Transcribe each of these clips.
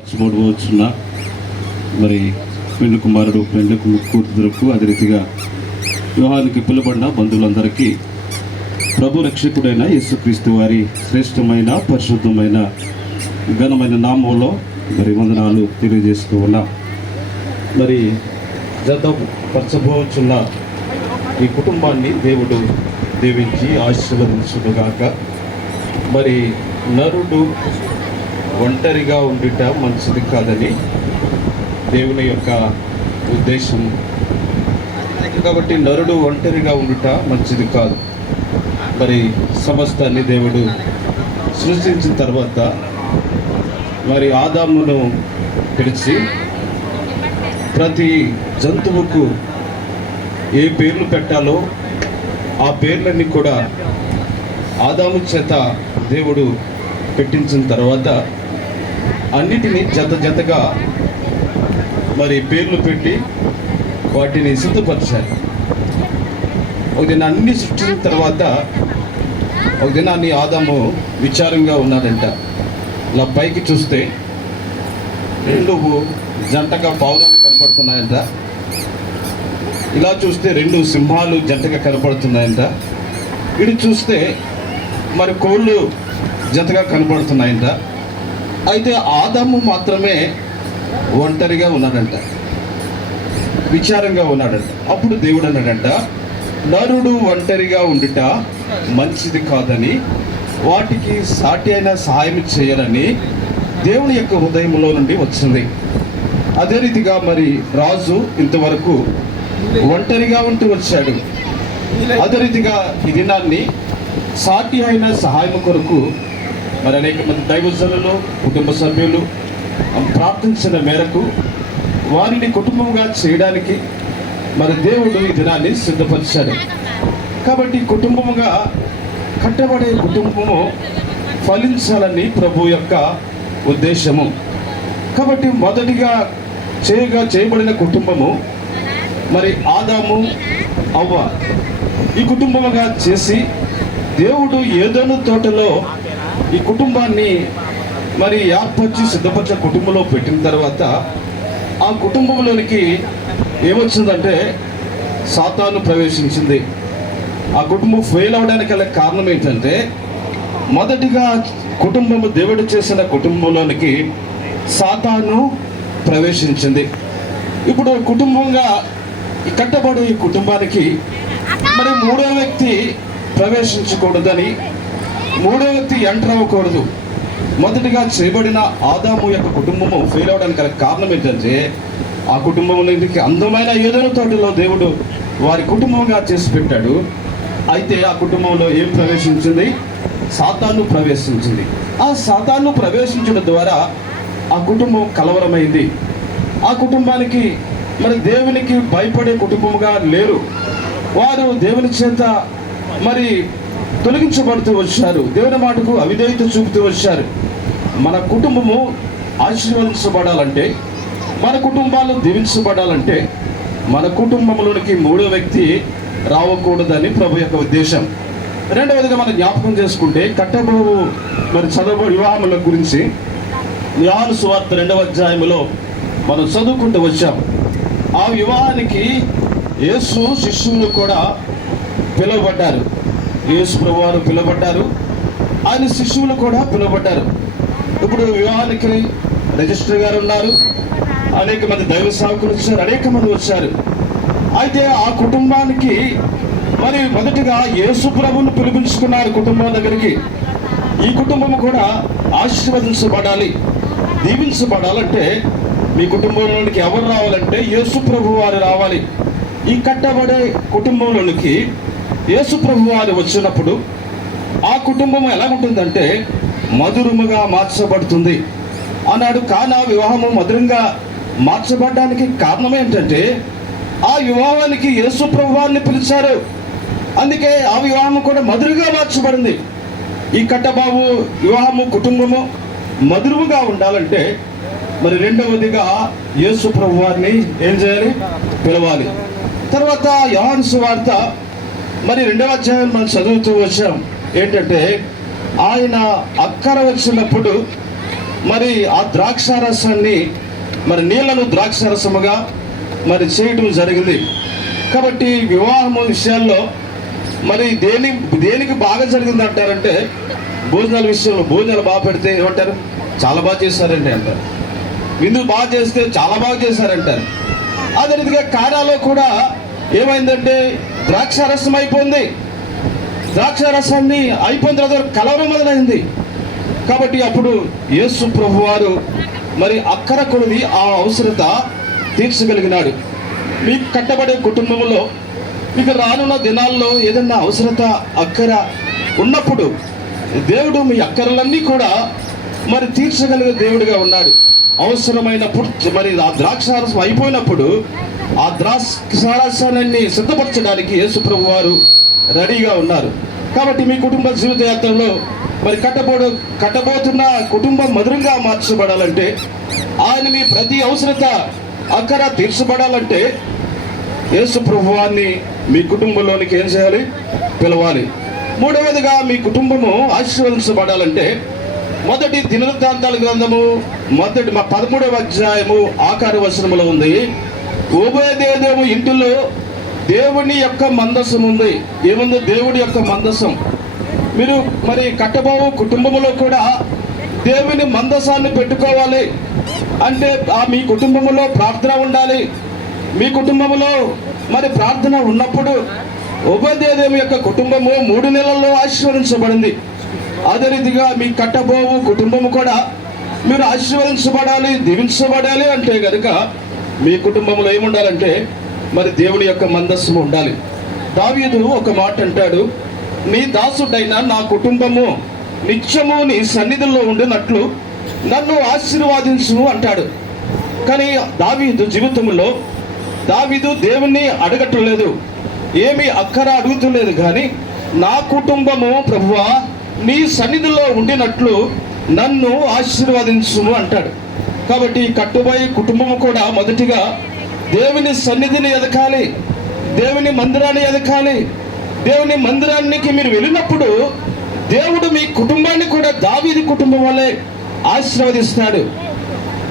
వచ్చిన మరి పెండ్లి కుమారుడు పెండ్లి కూతురుకు అదే రీతిగా వివాహానికి పిలువబడిన బంధువులందరికీ ప్రభు రక్షకుడైన యేసుక్రీస్తు వారి శ్రేష్టమైన పరిశుద్ధమైన ఘనమైన నామంలో మరి వందనాలు తెలియజేస్తూ ఉన్నా. మరి జతపరచబోచున్న ఈ కుటుంబాన్ని దేవుడు దీవించి ఆశీర్వదించుగాక. మరి నరుడు ఒంటరిగా ఉండుట మంచిది కాదని దేవుని యొక్క ఉద్దేశం. కాబట్టి నరుడు ఒంటరిగా ఉండుట మంచిది కాదు. మరి సమస్తాన్ని దేవుడు సృష్టించిన తర్వాత మరి ఆదామును పిలిచి ప్రతి జంతువుకు ఏ పేర్లు పెట్టాలో ఆ పేర్లన్నీ కూడా ఆదాము చేత దేవుడు పెట్టించిన తర్వాత అన్నిటినీ జతగా మరి పేర్లు పెట్టి వాటిని సిద్ధపరిచారు. ఒక దిన అన్ని సృష్టించిన తర్వాత ఒక దినాన్ని ఆదాము విచారంగా ఉన్నాడంట. ఇలా పైకి చూస్తే రెండు జంటగా పావురాలు కనపడుతున్నాయంట. ఇలా చూస్తే రెండు సింహాలు జంటగా కనపడుతున్నాయంట. ఇటు చూస్తే మరి కోళ్ళు జతగా కనపడుతున్నాయంట. అయితే ఆదాము మాత్రమే ఒంటరిగా ఉన్నాడంట, విచారంగా ఉన్నాడంట. అప్పుడు దేవుడు అన్నాడంట, నరుడు ఒంటరిగా ఉండుట మంచిది కాదని వాటికి సాటి అయిన సహాయం చేయాలని దేవుని యొక్క హృదయంలో నుండి వచ్చింది. అదే రీతిగా మరి రాజు ఇంతవరకు ఒంటరిగా ఉంటూ వచ్చాడు. అదే రీతిగా ఈ దినాన్ని సాటి అయిన సహాయం కొరకు మరి అనేక మంది దైవజనులు కుటుంబ సభ్యులు ప్రార్థించిన మేరకు వారిని కుటుంబంగా చేయడానికి మరి దేవుడు ఈ దినాన్ని సిద్ధపరిచాడు. కాబట్టి కుటుంబముగా కట్టబడే కుటుంబము ఫలించాలని ప్రభు యొక్క ఉద్దేశము. కాబట్టి మొదటిగా చేయబడిన కుటుంబము మరి ఆదాము అవ్వ ఈ కుటుంబముగా చేసి దేవుడు ఏదోను తోటలో ఈ కుటుంబాన్ని మరి ఏర్పరిచి సిద్ధపరిచిన కుటుంబంలో పెట్టిన తర్వాత ఆ కుటుంబంలోనికి ఏమొచ్చిందంటే సాతాను ప్రవేశించింది. ఆ కుటుంబం ఫెయిల్ అవడానికి గల కారణం ఏంటంటే మొదటిగా కుటుంబము దేవుడు చేసిన కుటుంబంలోనికి సాతాను ప్రవేశించింది. ఇప్పుడు కుటుంబంగా కట్టబడే ఈ కుటుంబానికి మరి మూడో వ్యక్తి ప్రవేశించకూడదని, మూడో వ్యక్తి ఎంటర్ అవ్వకూడదు. మొదటిగా చేయబడిన ఆదాము యొక్క కుటుంబము ఫెయిల్ అవడానికి గల కారణం ఏంటంటే ఆ కుటుంబంలోకి అందమైన ఏదైనా తోటలో దేవుడు వారి కుటుంబంగా చేసి పెట్టాడు. అయితే ఆ కుటుంబంలో ఏం ప్రవేశించింది? సాతాను ప్రవేశించింది. ఆ సాతాను ప్రవేశించడం ద్వారా ఆ కుటుంబం కలవరమైంది. ఆ కుటుంబానికి మరి దేవునికి భయపడే కుటుంబముగా లేరు. వారు దేవుని చేత మరి తొలగించబడుతూ వచ్చారు. దేవుని మాటకు అవిధేయత చూపుతూ వచ్చారు. మన కుటుంబము ఆశీర్వదించబడాలంటే, మన కుటుంబాలు దీవించబడాలంటే మన కుటుంబంలోనికి మూడో వ్యక్తి రావకూడదని ప్రభు యొక్క ఉద్దేశం. రెండవదిగా మనం జ్ఞాపకం చేసుకుంటే కట్టబోవు మరి చదవబడి వివాహముల గురించి యోహాను సువార్త 2వ అధ్యాయములో మనం చదువుకుంటూ వచ్చాం. ఆ వివాహానికి యేసు శిష్యులు కూడా పిలువబడ్డారు. యేసు ప్రభువారు పిలువబడ్డారు, ఆయన శిష్యులు కూడా పిలువబడ్డారు. ఇప్పుడు వివాహానికి రిజిస్టర్ గారు ఉన్నారు, అనేక మంది దైవ సేవకులు వచ్చారు, అనేక మంది వచ్చారు. అయితే ఆ కుటుంబానికి మరి మొదటిగా యేసు ప్రభువును పిలిపించుకున్నారు కుటుంబం దగ్గరికి. ఈ కుటుంబం కూడా ఆశీర్వదించబడాలి, దీవించబడాలంటే మీ కుటుంబంలోనికి ఎవరు రావాలంటే యేసు ప్రభు వారు రావాలి. ఈ కట్టబడే కుటుంబంలోనికి యేసు ప్రభు వారు వచ్చినప్పుడు ఆ కుటుంబం ఎలా ఉంటుందంటే మధురముగా మార్చబడుతుంది అన్నాడు. కానా వివాహము మధురంగా మార్చబడడానికి కారణం ఏంటంటే ఆ వివాహానికి యేసు ప్రభు వారిని పిలిచారు. అందుకే ఆ వివాహము కూడా మధురంగా మార్చబడింది. ఈ కట్టబాబు వివాహము కుటుంబము మధురముగా ఉండాలంటే మరి రెండవదిగా యేసు ప్రభు వారిని ఏం చేయాలి? పిలవాలి. తర్వాత యోహాను సువార్త మరి 2వ అధ్యాయం మనం చదువుతూ వచ్చాం. ఏంటంటే ఆయన అక్కర వచ్చినప్పుడు మరి ఆ ద్రాక్షారసాన్ని మరి నీళ్లను ద్రాక్షారసముగా మరి చేయటం జరిగింది. కాబట్టి వివాహం విషయాల్లో మరి దేనికి బాగా జరిగింది అంటారంటే, భోజనాల విషయంలో భోజనాలు బాగా పెడితే ఏమంటారు, చాలా బాగా చేశారంటే అంటారు. విందు బాగా చేస్తే చాలా బాగా చేశారంటారు. అదే రీతిగా కానాలో కూడా ఏమైందంటే ద్రాక్షారసం అయిపోయింది. ద్రాక్షారసాన్ని అయిపోయిన తర్వాత కలవరం మొదలైంది. కాబట్టి అప్పుడు యేసు ప్రభు వారు మరి అక్కర కొలిది ఆ అవసరత తీర్చగలిగినాడు. మీకు కట్టబడే కుటుంబంలో మీకు రానున్న దినాల్లో ఏదన్నా అవసరత అక్కర ఉన్నప్పుడు దేవుడు మీ అక్కరలన్నీ కూడా మరి తీర్చగలిగే దేవుడిగా ఉన్నాడు. అవసరమైనప్పుడు మరి ఆ ద్రాక్షారసం అయిపోయినప్పుడు ఆ ద్రాక్షారసాన్ని సిద్ధపరచడానికి యేసు ప్రభు వారు రెడీగా ఉన్నారు. కాబట్టి మీ కుటుంబ జీవిత యాత్రలో మరి కట్టబోతున్న కుటుంబం మధురంగా మార్చబడాలంటే, ఆయన మీ ప్రతి అవసరత అక్కర తీర్చబడాలంటే యేసు ప్రభువాన్ని మీ కుటుంబంలోనికి ఏం చేయాలి, పిలవాలి. మూడవదిగా మీ కుటుంబము ఆశీర్వదించబడాలంటే మొదటి దినవృత్తాంతాల గ్రంథము 13వ అధ్యాయము ఆఖరి వచనములో ఉంది, ఉభయదేవము ఇంటిలో దేవుని యొక్క మందసం ఉంది. ఏముంది? దేవుడి యొక్క మందసం. మీరు మరి కట్టబోవు కుటుంబంలో కూడా దేవుని మందసాన్ని పెట్టుకోవాలి. అంటే మీ కుటుంబంలో ప్రార్థన ఉండాలి. మీ కుటుంబంలో మరి ప్రార్థన ఉన్నప్పుడు ఉభయదేవి యొక్క కుటుంబము 3 నెలల్లో ఆశీర్వదించబడింది. అదే రీతిగా మీ కట్టబోవు కుటుంబము కూడా మీరు ఆశీర్వదించబడాలి, దీవించబడాలి అంటే కనుక మీ కుటుంబంలో ఏముండాలంటే మరి దేవుని యొక్క మందస్సు ఉండాలి. దావీదు ఒక మాట అంటాడు, నీ దాసుడైన నా కుటుంబము నిత్యము నీ సన్నిధిలో ఉండినట్లు నన్ను ఆశీర్వాదించు అంటాడు. కానీ దావీదు జీవితంలో దావీదు దేవుణ్ణి అడగట్లేదు, ఏమీ అక్కర అడుగుతలేదు. కానీ నా కుటుంబము ప్రభువా నీ సన్నిధిలో ఉండినట్లు నన్ను ఆశీర్వదించు అంటాడు. కాబట్టి కట్టుబోయే కుటుంబము కూడా మొదటిగా దేవుని సన్నిధిని ఎదకాలి, దేవుని మందిరాన్ని ఎదకాలి. దేవుని మందిరానికి మీరు వెళ్ళినప్పుడు దేవుడు మీ కుటుంబాన్ని కూడా దావీదు కుటుంబం వల్లే ఆశీర్వదిస్తాడు.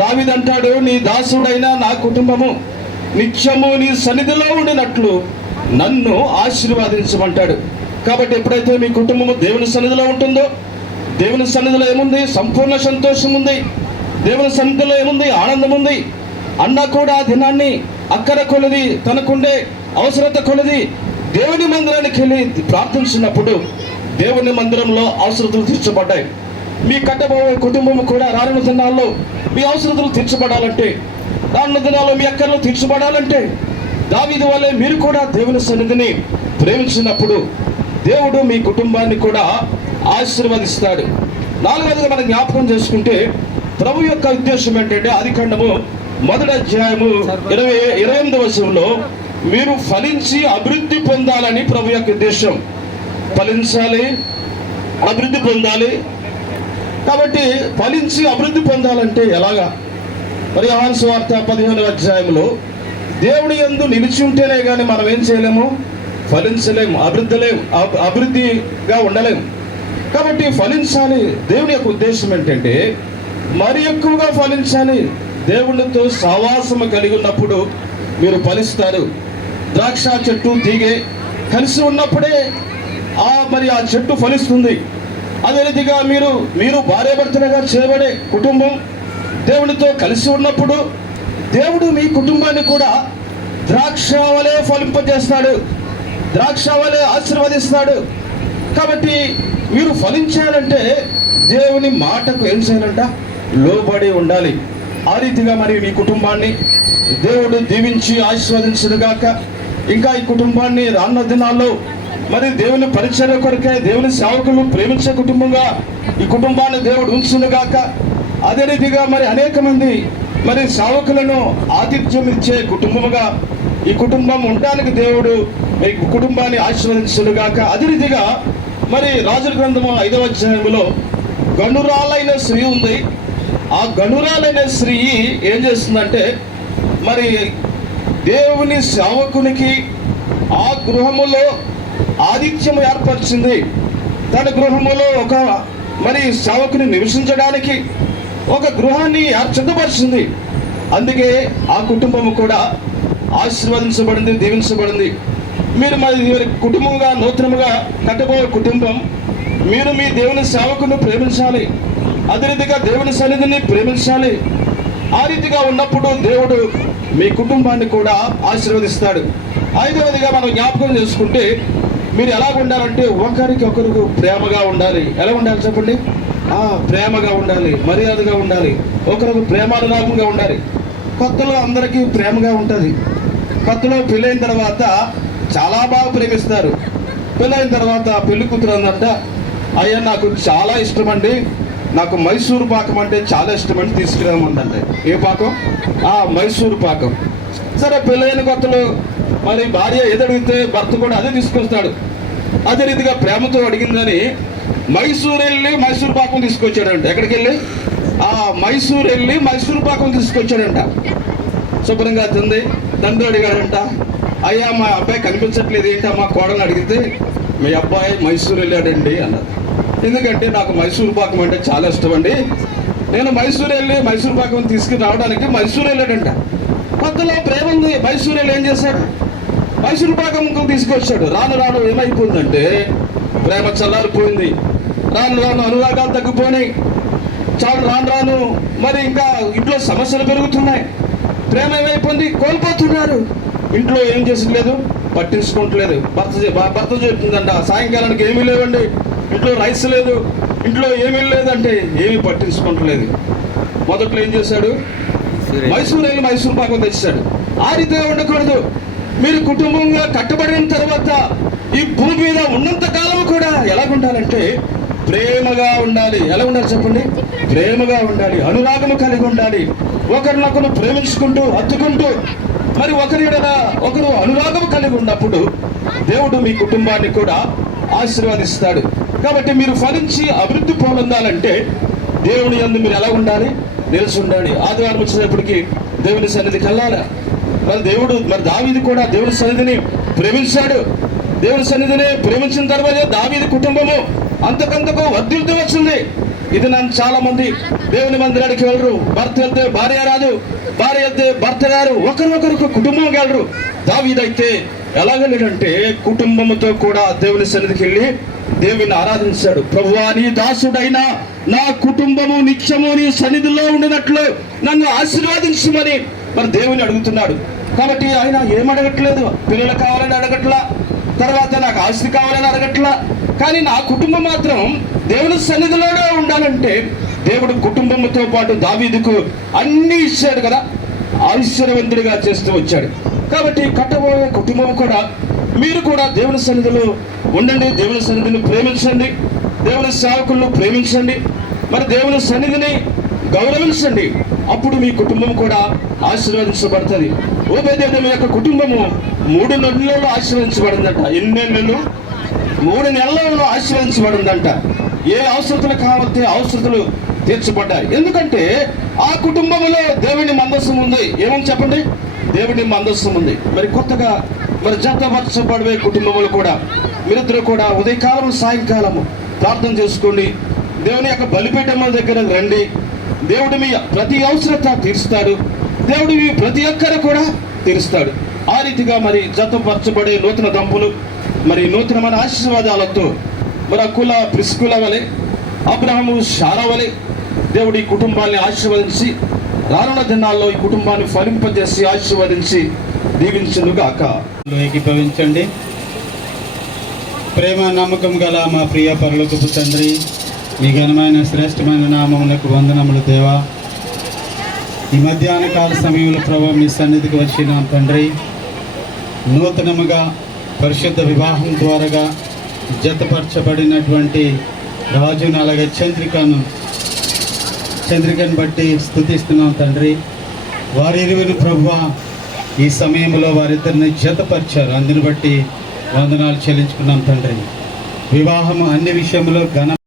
దావీదు అంటాడు, నీ దాసుడైన నా కుటుంబము నిత్యము నీ సన్నిధిలో ఉండినట్లు నన్ను ఆశీర్వదించమంటాడు. కాబట్టి ఎప్పుడైతే మీ కుటుంబము దేవుని సన్నిధిలో ఉంటుందో, దేవుని సన్నిధిలో ఏముంది? సంపూర్ణ సంతోషం ఉంది. దేవుని సన్నిధిలో ఏముంది? ఆనందం ఉంది. అన్న కూడా దినాన్ని అక్కర కొలది తనకుండే అవసరత కొలది దేవుని మందిరానికి వెళ్ళి ప్రార్థించినప్పుడు దేవుని మందిరంలో అవసరతలు తీర్చబడ్డాయి. మీ కట్టబోయే కుటుంబం కూడా రానున్న దినాల్లో మీ అవసరతలు తీర్చబడాలంటే, రానున్న దినాల్లో మీ అక్కర్లు తీర్చబడాలంటే దావీదు వల్లే మీరు కూడా దేవుని సన్నిధిని ప్రేమించినప్పుడు దేవుడు మీ కుటుంబాన్ని కూడా ఆశీర్వదిస్తాడు. నాలుగవదిగా మనం జ్ఞాపకం చేసుకుంటే ప్రభు యొక్క ఉద్దేశం ఏంటంటే, ఆదికాండము 1వ అధ్యాయము 28వ వచనంలో మీరు ఫలించి అభివృద్ధి పొందాలని ప్రభు యొక్క ఉద్దేశం. ఫలించాలి, అభివృద్ధి పొందాలి. కాబట్టి ఫలించి అభివృద్ధి పొందాలంటే ఎలాగా? మరి యోహాను సువార్త 15వ అధ్యాయంలో దేవుని యందు నిలిచి ఉంటేనే కానీ మనం ఏం చేయలేము, ఫలించలేము, అభివృద్ధిగా ఉండలేము. కాబట్టి ఫలించాలి. దేవుని యొక్క ఉద్దేశం ఏంటంటే మరి ఎక్కువగా ఫలించాలి. దేవునితో సహవాసము కలిగి ఉన్నప్పుడు మీరు ఫలిస్తారు. ద్రాక్ష చెట్టు తీగ కలిసి ఉన్నప్పుడే మరి ఆ చెట్టు ఫలిస్తుంది. అదే రీతిగా మీరు భార్యాభర్తలుగా చేయబడే కుటుంబం దేవునితో కలిసి ఉన్నప్పుడు దేవుడు మీ కుటుంబాన్ని కూడా ద్రాక్ష వలె ఫలింపజేస్తాడు, ద్రాక్ష వలె ఆశీర్వదిస్తాడు. కాబట్టి మీరు ఫలించాలంటే దేవుని మాటకు ఏం చేయాలంట? లోబడి ఉండాలి. ఆ రీతిగా మరి మీ కుటుంబాన్ని దేవుడు దీవించి ఆశీర్వదించుగాక. ఇంకా ఈ కుటుంబాన్ని రానున్న దినాల్లో మరి దేవుని పరిచర్య కొరకే, దేవుని సేవకులు ప్రేమించే కుటుంబంగా ఈ కుటుంబాన్ని దేవుడు ఉంచునుగాక. అదే రీతిగా మరి అనేక మంది మరి సేవకులను ఆతిథ్యం ఇచ్చే కుటుంబముగా ఈ కుటుంబం ఉండడానికి దేవుడు మీ కుటుంబాన్ని ఆశీర్వదించునుగాక. అదే రీతిగా మరి రాజుల గ్రంథము 5వ అధ్యాయంలో గనురాలైన స్త్రీ ఉంది. ఆ గనురాలైన స్త్రీ ఏం చేస్తుందంటే మరి దేవుని సేవకునికి ఆ గృహములో ఆతిథ్యం ఏర్పరిచింది. తన గృహములో ఒక మరి సేవకుని నివసించడానికి ఒక గృహాన్ని సిద్ధపరిచింది. అందుకే ఆ కుటుంబము కూడా ఆశీర్వదించబడింది, దీవించబడింది. మీరు మరి కుటుంబంగా నూతనముగా కట్టబోయే కుటుంబం, మీరు మీ దేవుని సేవకును ప్రేమించాలి, అదే రీతిగా దేవుని సన్నిధిని ప్రేమించాలి. ఆ రీతిగా ఉన్నప్పుడు దేవుడు మీ కుటుంబాన్ని కూడా ఆశీర్వదిస్తాడు. ఐదవదిగా మనం జ్ఞాపకం చేసుకుంటే, మీరు ఎలా ఉండాలంటే ఒకరికి ఒకరికి ప్రేమగా ఉండాలి. ఎలా ఉండాలి చెప్పండి? ప్రేమగా ఉండాలి, మర్యాదగా ఉండాలి, ఒకరికి ప్రేమానురాగంగా ఉండాలి. కొత్తలో అందరికీ ప్రేమగా ఉంటుంది. కొత్తలో పెళ్ళైన తర్వాత చాలా బాగా ప్రేమిస్తారు. పెళ్ళైన తర్వాత పెళ్లి కూతురు అందంట, అయ్యా నాకు చాలా ఇష్టం అండి, నాకు మైసూరు పాకం అంటే చాలా ఇష్టం అండి, తీసుకురామందంటే. ఏ పాకం? మైసూరు పాకం. సరే, పెళ్ళైన కొత్తలో మరి భార్య ఏది అడిగితే భర్త కూడా అదే తీసుకొస్తాడు. అదే రీతిగా ప్రేమతో అడిగిందని మైసూరు వెళ్ళి మైసూరు పాకం తీసుకొచ్చాడంట. ఎక్కడికి వెళ్ళి? మైసూరు వెళ్ళి మైసూరు పాకం తీసుకొచ్చాడంట. శుభ్రంగా తండ్రి అడిగాడంట, అయ్యా మా అబ్బాయి కనిపించట్లేదు ఏంటి మా కోడలు అడిగితే, మీ అబ్బాయి మైసూరు వెళ్ళాడండి అన్నారు. ఎందుకంటే నాకు మైసూరు పాకం అంటే చాలా ఇష్టం అండి, నేను మైసూరు వెళ్ళి మైసూరు పాకం తీసుకుని రావడానికి మైసూరు వెళ్ళాడంట. కొత్తలో ప్రేమ ఉంది. మైసూరు వెళ్ళి ఏం చేశాడు? మైసూరు పాకం తీసుకొచ్చాడు. రాను రాను ఏమైపోయిందంటే ప్రేమ చల్లారిపోయింది. రాను రాను అనురాగాలు తగ్గిపోయినాయి. రాను రాను మరి ఇంకా ఇంట్లో సమస్యలు పెరుగుతున్నాయి. ప్రేమ ఏమైపోయింది? కోల్పోతున్నారు. ఇంట్లో ఏం చేసలేదు, పట్టించుకోవట్లేదు. భర్త చెప్తుందంట, సాయంకాలానికి ఏమీ లేవండి, ఇంట్లో రైస్ లేదు, ఇంట్లో ఏమీ లేదంటే ఏమీ పట్టించుకోవట్లేదు. మొదట్లో ఏం చేశాడు? మైసూరు వెళ్ళి మైసూరు పాకం తెచ్చాడు. ఆ రీతిగా ఉండకూడదు. మీరు కుటుంబంగా కట్టబడిన తర్వాత ఈ భూమి మీద ఉన్నంత కాలం కూడా ఎలా ఉండాలంటే ప్రేమగా ఉండాలి. ఎలా ఉండాలి చెప్పండి? ప్రేమగా ఉండాలి, అనురాగము కలిగి ఉండాలి, ఒకరినొకరు ప్రేమించుకుంటూ హత్తుకుంటూ మరి ఒకరు అనురాగము కలిగి ఉన్నప్పుడు దేవుడు మీ కుటుంబాన్ని కూడా ఆశీర్వదిస్తాడు. కాబట్టి మీరు ఫలించి అభివృద్ధి పొందాలంటే దేవుని యందు మీరు ఎలా ఉండాలి? నిలిచి ఉండాలి. ఆదివారం వచ్చినప్పటికీ దేవుని సన్నిధికి వెళ్ళాలి. మరి దావీదు కూడా దేవుని సన్నిధిని ప్రేమించాడు. దేవుని సన్నిధిని ప్రేమించిన తర్వాత దావీదు కుటుంబము అంతకంతకు వర్ధిల్లుతూ వచ్చింది. ఇది నన్ను చాలా మంది దేవుని మందిరానికి వెళ్ళరు. భర్త వెళ్తే భార్య రాదు, భార్య వెళ్తే భర్త గారు, ఒకరికొకరికి కుటుంబం వెళ్ళరు. దావీదైతే ఎలాగలేడంటే కుటుంబంతో కూడా దేవుని సన్నిధికి వెళ్ళి దేవుని ఆరాధించాడు. ప్రభువా, నీ దాసుడైన నా కుటుంబము నిత్యము నీ సన్నిధిలో ఉండినట్లు నన్ను ఆశీర్వదించమని మరి దేవుని అడుగుతున్నాడు. కాబట్టి ఆయన ఏమడగట్లేదు, పిల్లలు కావాలని అడగట్లా, తర్వాత నాకు ఆస్తి కావాలని అడగట్లా. కానీ నా కుటుంబం మాత్రం దేవుని సన్నిధిలోనే ఉండాలంటే దేవుడు కుటుంబంతో పాటు దావీదుకు అన్ని ఇచ్చాడు కదా, ఐశ్వర్యవంతుడిగా చేస్తూ వచ్చాడు. కాబట్టి కట్టబోయే కుటుంబం కూడా మీరు కూడా దేవుని సన్నిధిలో ఉండండి, దేవుని సన్నిధిని ప్రేమించండి, దేవుని సేవకులను ప్రేమించండి, మరి దేవుని సన్నిధిని గౌరవించండి. అప్పుడు మీ కుటుంబం కూడా ఆశీర్వదించబడుతుంది. ఓబేదేదోము యొక్క కుటుంబము 3 నెలల్లో ఆశీర్వదించబడిందంట. ఎన్ని నెలలు? 3 నెలల్లో ఆశీర్వదించబడిందంట. ఏ అవసరతలు కావాలంటే అవసరతలు తీర్చబడ్డాయి. ఎందుకంటే ఆ కుటుంబంలో దేవుని మందస్సం ఉంది. ఏమని చెప్పండి? దేవుని మందస్సం ఉంది. మరి కొత్తగా మరి జతపరచబడే కుటుంబములు కూడా మీరిద్దరు కూడా ఉదయకాలము సాయంకాలము ప్రార్థన చేసుకోండి. దేవుని యొక్క బలిపీఠం దగ్గర రండి. దేవుడు మీ ప్రతి అవసరత తీరుస్తాడు. దేవుడు మీ ప్రతి ఒక్కరు కూడా తీరుస్తాడు. ఆ రీతిగా మరి జతపరచబడే నూతన దంపులు మరి నూతనమైన ఆశీర్వాదాలతో మరి అకుల ప్రిస్కుల వలె, అబ్రహాము శారా వలె దేవుడి కుటుంబాన్ని ఆశీర్వదించి రానున్న దినాల్లో ఈ కుటుంబాన్ని ఫలింపజేసి ఆశీర్వదించి దీవించునుగాక. ఏకీభవించండి. ప్రేమ నమ్మకం గల మా ప్రియ పరలోకపు తండ్రి, మీ ఘనమైన శ్రేష్టమైన నామములకు వందనములు దేవా. ఈ మధ్యాహ్న కాల సమయంలో ప్రభు మీ సన్నిధికి వచ్చిన తండ్రి, నూతనముగా పరిశుద్ధ వివాహం ద్వారాగా జతపరచబడినటువంటి రాజును అలాగే చంద్రికను బట్టి స్తుతిస్తున్నాం తండ్రి. వారిరువురు ప్రభువా ఈ సమయంలో వారిద్దరిని జతపరిచారు. అందుని బట్టి వందనాలు చెల్లించుకున్నాం తండ్రి. వివాహము అన్ని విషయంలో ఘన